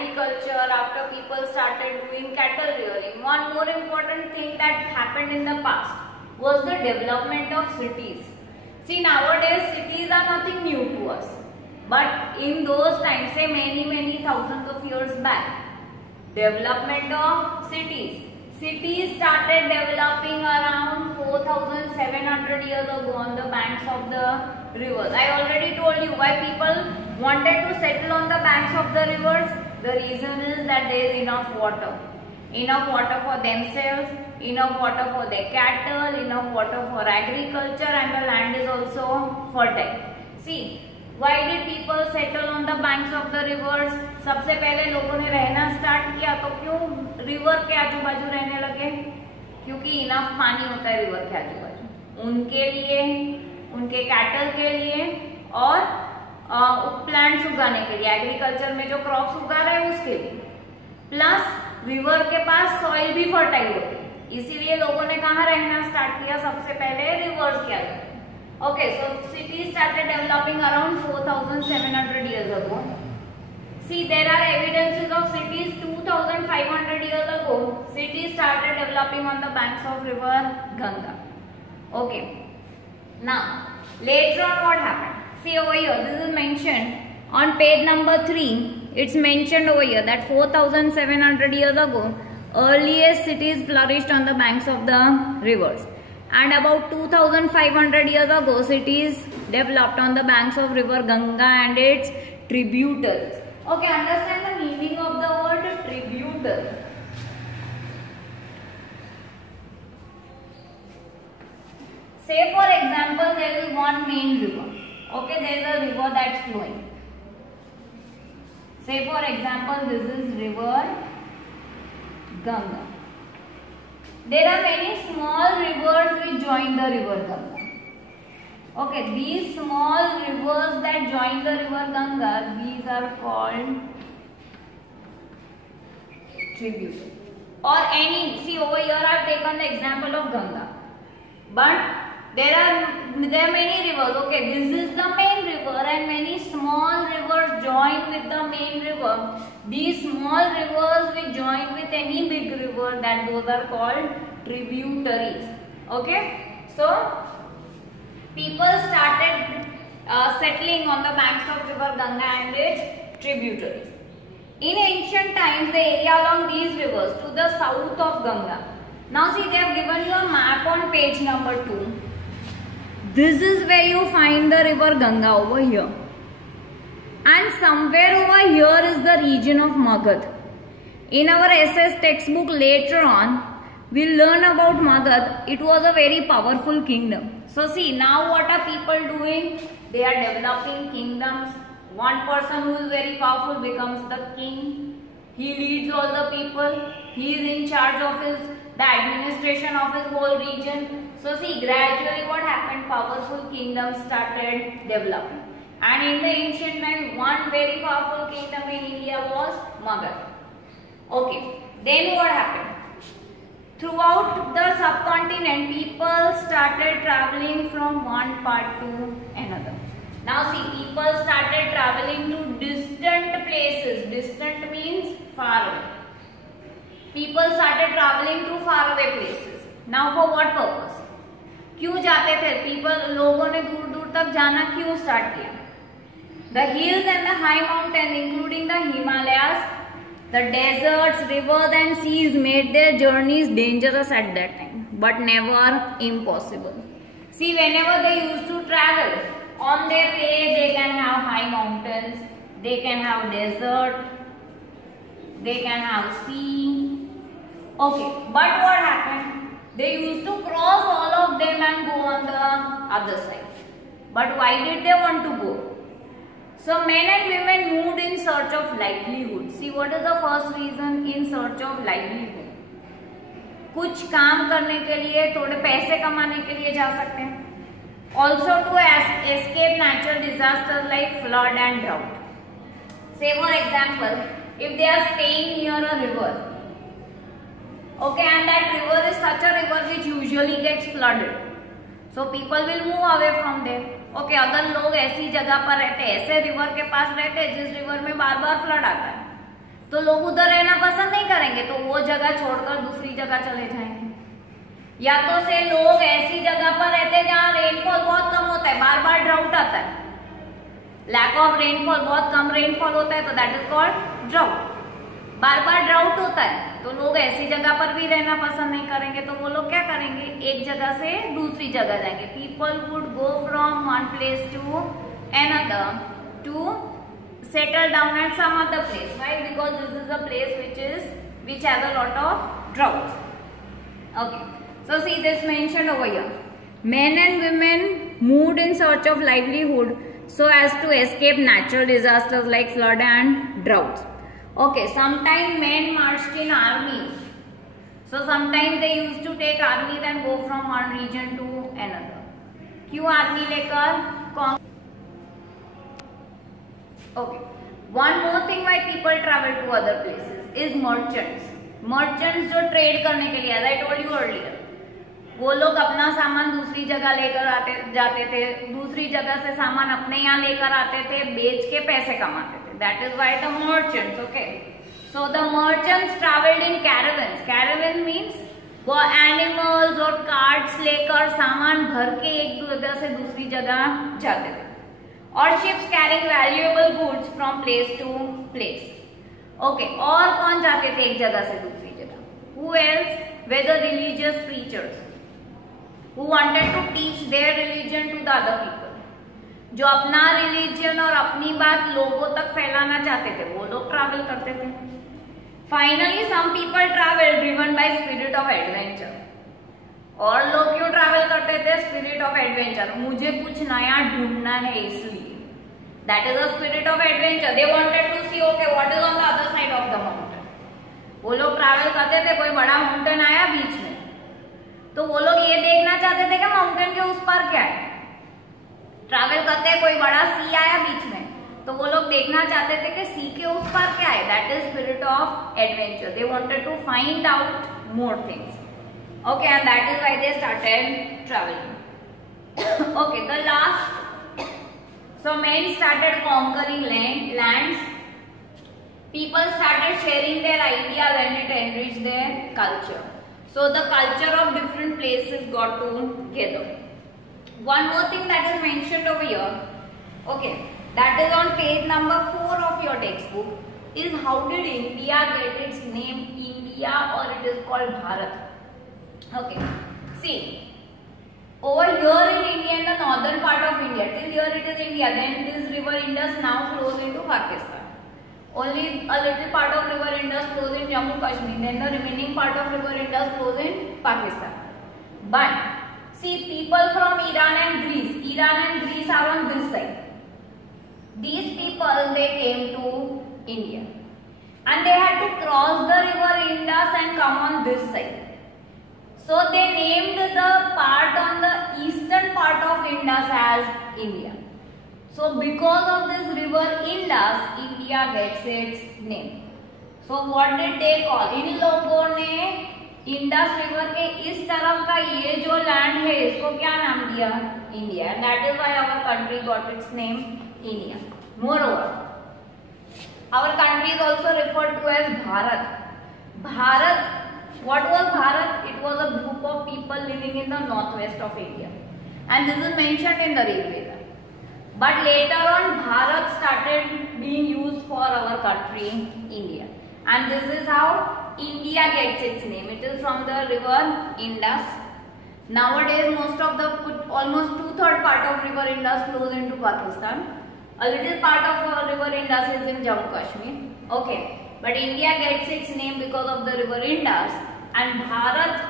agriculture, after people started doing cattle rearing, one more important thing that happened in the past was the development of cities. See, nowadays cities are nothing new to us, but in those times, say many thousands of years back, development of cities. Cities started developing around 4,700 years ago on the banks of the rivers. I already told you why people wanted to settle on the banks of the rivers. The reason is that there is enough water. Enough water for themselves, enough water for their cattle, enough water for agriculture, and the land is also fertile. See, why did people settle on the banks of the rivers? सबसे पहले लोगों ने रहना start किया तो क्यों river के आजू बाजू रहने लगे? क्योंकि इनफ पानी होता है रिवर के आजू बाजू, उनके लिए, उनके कैटल के लिए और प्लांट्स उगाने के लिए, एग्रीकल्चर में जो क्रॉप्स उगा रहे हैं उसके लिए, प्लस रिवर के पास सॉइल भी फर्टाइल होती है, इसीलिए लोगों ने कहाँ रहना स्टार्ट किया? सबसे पहले रिवर्स के आगे. Okay, so cities started developing around 4,700 years ago. See, there are evidences of cities 2,500 years ago. Cities started developing on the banks of river Ganga. Okay. Now, later on what happened? See over here, this is mentioned on page number 3. It's mentioned over here that 4,700 years ago, earliest cities flourished on the banks of the rivers. And about 2,500 years ago, cities developed on the banks of river Ganga and its tributaries. Okay, understand the meaning of the word tributary. Say for example, there is one main river. Okay, there is a river that's flowing. Say for example, this is river Ganga. There are many small rivers which join the river Ganga. Okay, these small rivers that join the river Ganga, these are called tributaries. Or any, see over here I have taken the example of Ganga. But there are many rivers. Okay, this is the main river and many small rivers join with the main river. These small rivers which join with any big river, that those are called tributaries. Okay, so people started settling on the banks of river Ganga and its tributaries. In ancient times, the area along these rivers to the south of Ganga. Now see, they have given you a map on page number 2. This is where you find the river Ganga over here. And somewhere over here is the region of Magad. In our SS textbook later on, we'll learn about Magad. It was a very powerful kingdom. So see, now what are people doing? They are developing kingdoms. One person who is very powerful becomes the king. He leads all the people. He is in charge of the administration of his whole region. So see, gradually what happened? Powerful kingdoms started developing. And in the ancient times, one very powerful kingdom in India was Magad. Okay, then what happened? Throughout the subcontinent, people started traveling from one part to another. Now see, people started traveling to distant places. Distant means far away. People started traveling to far away places. Now for what purpose? क्यों जाते थे? People, लोगों ने दूर दूर तक जाना क्यों start किया? The hills and the high mountains, including the Himalayas, the deserts, rivers and seas made their journeys dangerous at that time, but never impossible. See, whenever they used to travel, on their way they can have high mountains, they can have desert, they can have sea. Okay, but what happened? They used to cross all of them and go on the other side. But why did they want to go? So men and women moved in search of livelihood. See, what is the first reason? In search of livelihood. कुछ काम करने के लिए, थोड़े पैसे कमाने के लिए जा सकते हैं. Also to escape natural disasters like flood and drought. Say for example, if they are staying near a river, okay, and that river is such a river which usually gets flooded, so people will move away from there. Okay, अगर लोग ऐसी जगह पर रहते, ऐसे river के पास रहते जिस रिवर में बार बार फ्लड आता है, तो लोग उधर रहना पसंद नहीं करेंगे, तो वो जगह छोड़कर दूसरी जगह चले जाएंगे। या तो से लोग ऐसी जगह पर रहते हैं जहाँ रेनफॉल बहुत कम होता है, बार बार ड्राउट आता है, लैक ऑफ रेनफॉल, बहुत कम रेनफॉल होता है, तो that is called drought. Bar bar drought होता है तो लोग ऐसी जगह पर भी रहना पसंद नहीं करेंगे, तो वो लोग क्या करेंगे, एक जगह से दूसरी जगह जाएंगे। People would go from one place to another to settle down at some other place. Why? Because this is a place which has a lot of droughts. Okay, so see this mentioned over here. Men and women moved in search of livelihood so as to escape natural disasters like flood and droughts. Okay, sometimes men marched in armies. So sometimes they used to take armies and go from one region to another. क्यों army लेकर? Okay. One more thing why people travel to other places is merchants. Merchants जो trade करने के लिए, as I told you earlier, वो लोग अपना सामान दूसरी जगह लेकर जाते थे, दूसरी जगह से सामान अपने यहाँ लेकर आते थे, बेच के पैसे कमाते थे. That is why the merchants. Okay. So the merchants traveled in caravans. Caravan means वो एनिमल्स और कार्ट्स लेकर सामान भर के एक जगह से दूसरी जगह जाते थे. और ships carrying valuable goods from place to place. Okay, और कौन जाते थे एक जगह से दूसरी जगह? Who else? Were the religious preachers who wanted to teach their religion to the other people. जो अपना रिलीजन और अपनी बात लोगों तक फैलाना चाहते थे, वो लोग ट्रैवल करते थे. Finally, some people travel driven by spirit of adventure. और लोग क्यों ट्रैवल करते थे? स्पिरिट ऑफ एडवेंचर, मुझे कुछ नया ढूंढना है इसलिए. That is a spirit of adventure. They wanted to see okay what is on the other side of the mountain. वो लोग ट्रैवल करते थे, कोई बड़ा माउंटेन आया बीच में, तो वो लोग ये देखना चाहते थे कि माउंटेन के उस पार क्या है. ट्रैवल करते कोई बड़ा सी आया बीच में, तो वो लोग देखना चाहते थे कि सी के उस पार क्या है. That is spirit of adventure. They wanted to find out more things. Okay, and that is why they started traveling. Okay, the last. So men started conquering lands. People started sharing their ideas and it enriched their culture. So the culture of different places got together. One more thing that is mentioned over here. Okay, that is on page number 4 of your textbook. Is how did India get its name India, or it is called Bharat? Okay, see, over here in India, in the northern part of India, till here it is India, then this river Indus now flows into Pakistan. Only a little part of river Indus flows in Jammu Kashmir, then the remaining part of river Indus flows in Pakistan. But see, people from Iran and Greece are on this side. These people, they came to India and they had to cross the river Indus and come on this side. So they named the part on the eastern part of Indus as India. So because of this river Indus, India gets its name. So what did they call? इन लोगों ने Indus river के इस तरफ का ये जो land है, इसको क्या नाम दिया? India. And that is why our country got its name India. Moreover, our country is also referred to as Bharat. Bharat. What was Bharat? It was a group of people living in the northwest of India, and this is mentioned in the Rig Veda. But later on, Bharat started being used for our country, India, and this is how India gets its name. It is from the river Indus. Nowadays, almost 2/3 part of river Indus flows into Pakistan. A little part of river Indus is in Jammu Kashmir. Okay. But India gets its name because of the river Indus, and Bharat,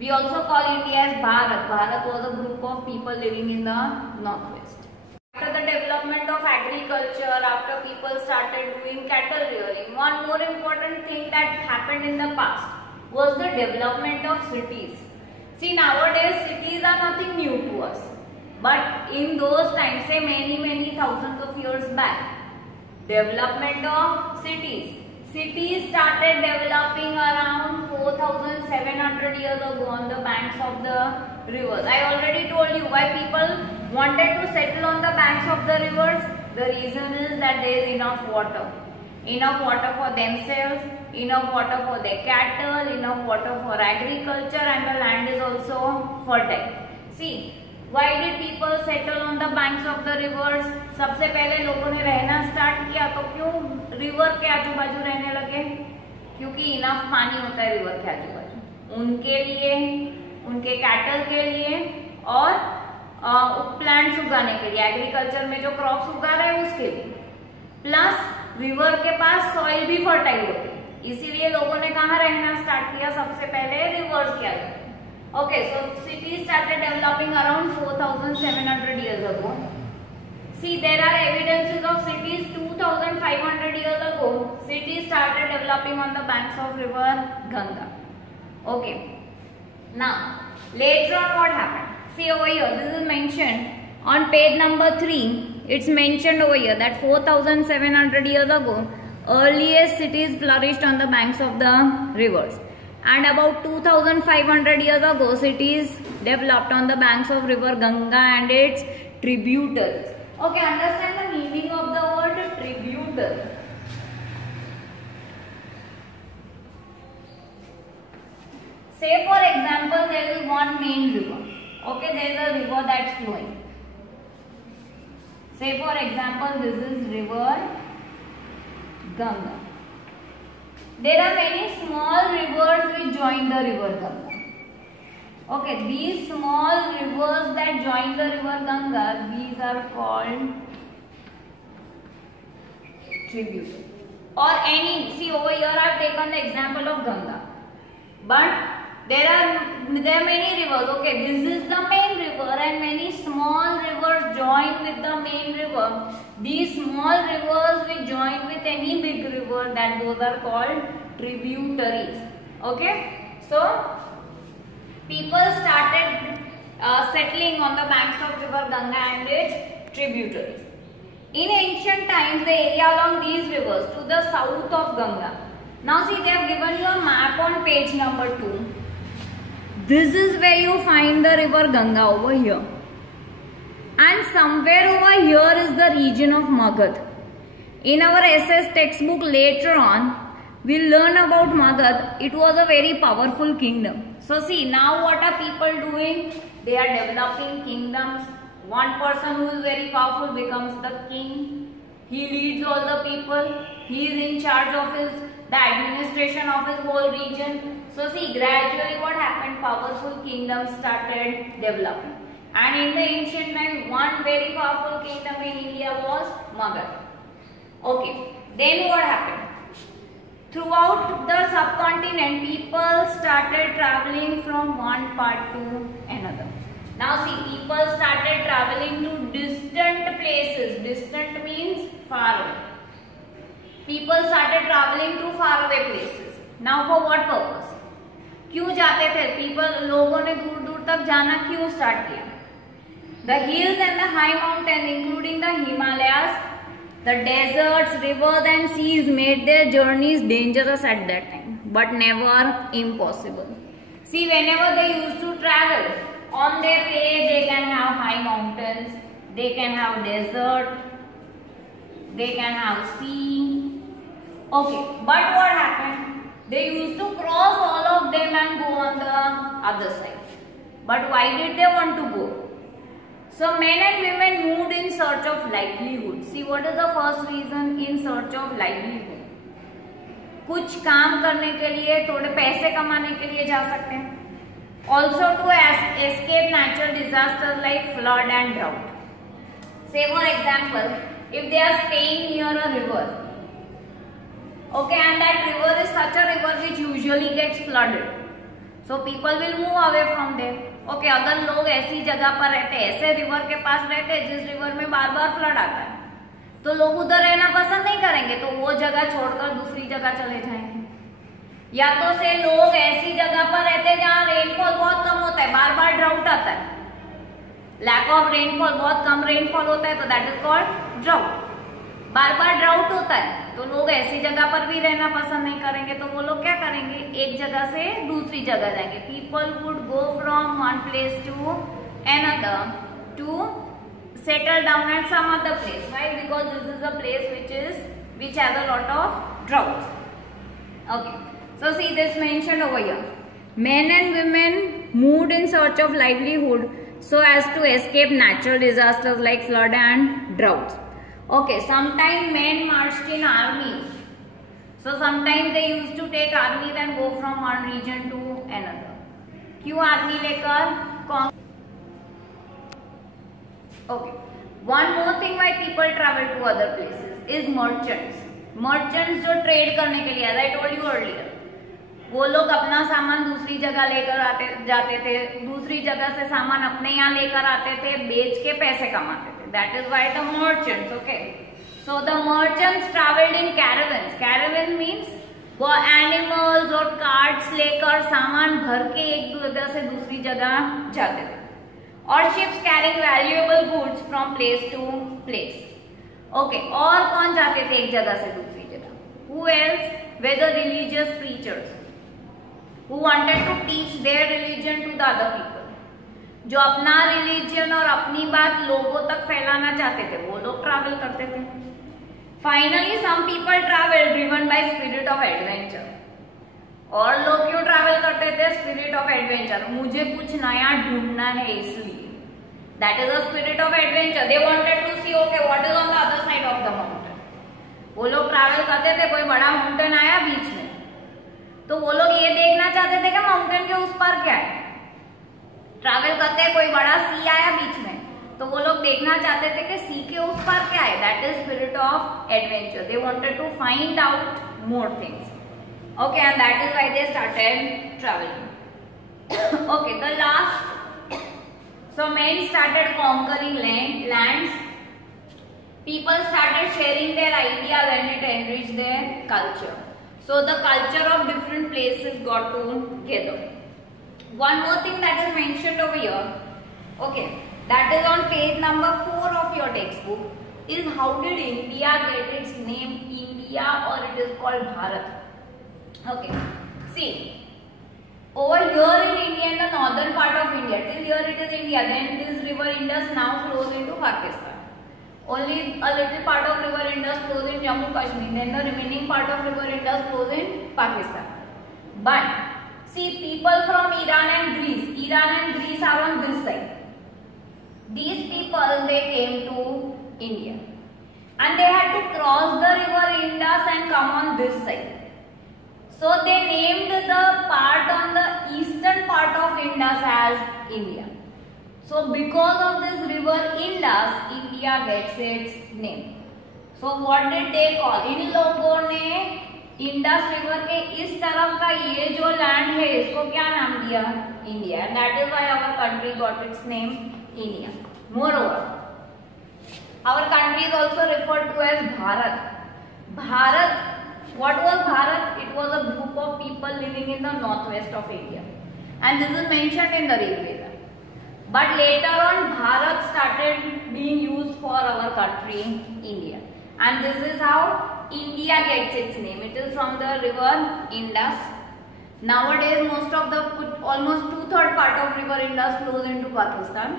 we also call India as Bharat. Bharat was a group of people living in the northwest. After the development of agriculture, after people started doing cattle rearing, one more important thing that happened in the past was the development of cities. See, nowadays cities are nothing new to us, but in those times, say many thousands of years back, development of cities. Cities started developing around 4,700 years ago on the banks of the rivers. I already told you why people wanted to settle on the banks of the rivers. The reason is that there is enough water. enough water for themselves, enough water for their cattle, enough water for agriculture, and the land is also fertile. See, why did people settle on the banks of the rivers? सबसे पहले लोगों ने रहना start किया तो क्यों river के आजू बाजू रहने लगे? क्योंकि इनफ पानी होता है रिवर के आजू बाजू, उनके लिए, उनके कैटल के लिए और प्लांट्स उगाने के लिए, एग्रीकल्चर में जो क्रॉप्स उगा रहे हैं उसके लिए, प्लस रिवर के पास सॉइल भी फर्टाइल होती है, इसीलिए लोगों ने कहाँ रहना स्टार्ट किया? सबसे पहले रिवर्स के आगे. Okay, so cities started developing around 4,700 years ago. See, there are evidences of cities 2,500 years ago. Cities started developing on the banks of river Ganga. Okay. Now, later on what happened? See over here, this is mentioned on page number 3. It's mentioned over here that 4,700 years ago, earliest cities flourished on the banks of the rivers. And about 2,500 years ago, cities developed on the banks of river Ganga and its tributaries. Okay, understand the meaning of the word tributary. Say for example, there is one main river. Okay, there is a river that's flowing. Say for example, this is river Ganga. There are many small rivers which join the river Ganga. Okay, these small rivers that join the river Ganga, these are called tributaries. Or any, see over here I have taken the example of Ganga. But there are many rivers. Okay, this is the main river and many small rivers join with the main river. These small rivers which join with any big river, that those are called tributaries. Okay, so people started settling on the banks of river Ganga and its tributaries. In ancient times, the area along these rivers to the south of Ganga. Now see, they have given you a map on page number 2. This is where you find the river Ganga over here. And somewhere over here is the region of Magad. In our SS textbook later on, we'll learn about Magad. It was a very powerful kingdom. So see, now what are people doing? They are developing kingdoms. One person who is very powerful becomes the king. He leads all the people. He is in charge of the administration of his whole region. So see, gradually what happened? Powerful kingdoms started developing. And in the ancient time, one very powerful kingdom in India was Magad. Okay, then what happened? Throughout the subcontinent, people started traveling from one part to another. Now see, people started traveling to distant places. Distant means far away. People started traveling to far away places. Now for what purpose? क्यों जाते थे? People, लोगों ने दूर दूर तक जाना क्यों स्टार्ट किया? The hills and the high mountains, including the Himalayas, the deserts, rivers and seas made their journeys dangerous at that time, but never impossible. See, whenever they used to travel, on their way they can have high mountains, they can have desert, they can have sea. Okay, but what happened? They used to cross all of them and go on the other side. But why did they want to go? So men and women moved in search of livelihood. See, what is the first reason? In search of livelihood. कुछ काम करने के लिए, थोड़े पैसे कमाने के लिए जा सकते हैं. Also to escape natural disasters like flood and drought. Say for example, if they are staying near a river, okay, and that river is such a river which usually gets flooded, so people will move away from there. Okay, अगर लोग ऐसी जगह पर रहते, ऐसे river के पास रहते जिस रिवर में बार बार फ्लड आता है, तो लोग उधर रहना पसंद नहीं करेंगे, तो वो जगह छोड़कर दूसरी जगह चले जाएंगे. या तो से लोग ऐसी जगह पर रहते जहाँ रेनफॉल बहुत कम होता है, बार बार ड्राउट आता है, लैक ऑफ रेनफॉल, बहुत कम रेनफॉल होता है, तो that is called drought. Bar bar drought होता है तो लोग ऐसी जगह पर भी रहना पसंद नहीं करेंगे, तो वो लोग क्या करेंगे? एक जगह से दूसरी जगह जाएंगे. People would go from one place to another to settle down at some other place. Why? Because this is a place which is which has a lot of droughts. Okay, so see this mentioned over here. Men and women moved in search of livelihood so as to escape natural disasters like flood and droughts. Okay, sometimes men marched in armies. So sometimes they used to take armies and go from one region to another. क्यों army लेकर? Okay. One more thing why people travel to other places is merchants. Merchants जो trade करने के लिए, as I told you earlier, वो लोग अपना सामान दूसरी जगह लेकर जाते थे, दूसरी जगह से सामान अपने यहाँ लेकर आते थे, बेच के पैसे कमाते थे. That is why the merchants. Okay. So the merchants traveled in caravans. Caravan means वो एनिमल्स और कार्ट्स लेकर सामान भर के एक जगह से दूसरी जगह जाते थे. और ships carrying valuable goods from place to place. Okay, और कौन जाते थे एक जगह से दूसरी जगह? Who else? Were the religious preachers who wanted to teach their religion to the other people. जो अपना रिलीजन और अपनी बात लोगों तक फैलाना चाहते थे, वो लोग ट्रैवल करते थे. Finally, some people travel driven by spirit of adventure. और लोग क्यों ट्रैवल करते थे? Spirit of adventure. मुझे कुछ नया ढूंढना है इसलिए. That is a spirit of adventure. They wanted to see okay what is on the other side of the mountain. वो लोग ट्रैवल करते थे, कोई बड़ा माउंटेन आया बीच में, तो वो लोग ये देखना चाहते थे कि माउंटेन के उस पार क्या है. ट्रैवल करते, कोई बड़ा सी आया बीच में, तो वो लोग देखना चाहते थे कि सी के उस पार क्या है. That is spirit of adventure. They wanted to find out more things. Okay, and that is why they started traveling. Okay, the last. So men started conquering lands. People started sharing their ideas and it enriched their culture. So the culture of different places got together. One more thing that is mentioned over here. Okay, that is on page number 4 of your textbook. Is how did India get its name India, or it is called Bharat? Okay, see, over here in India, in the northern part of India, till here it is India, then this river Indus now flows into Pakistan. Only a little part of river Indus flows in Jammu Kashmir, then the remaining part of river Indus flows in Pakistan. But, see, people from Iran and Greece are on this side. These people, they came to India. And they had to cross the river Indus and come on this side. So they named the part on the eastern part of Indus as India. So because of this river Indus, India gets its name. So what did they call? इन लोगों ने Indus river के इस तरफ का ये जो land है, इसको क्या नाम दिया? India. And that is why our country got its name India. Moreover, our country is also referred to as Bharat. Bharat. What was Bharat? It was a group of people living in the northwest of India, and this is mentioned in the Rig Veda. But later on, Bharat started being used for our country, India, and this is how India gets its name. It is from the river Indus. Nowadays, almost 2/3 part of river Indus flows into Pakistan.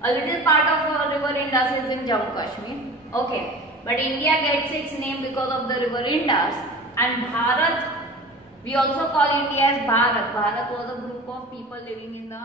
A little part of river Indus is in Jammu Kashmir. Okay, but India gets its name because of the river Indus. And Bharat, we also call India as Bharat. Bharat was a group of people living in the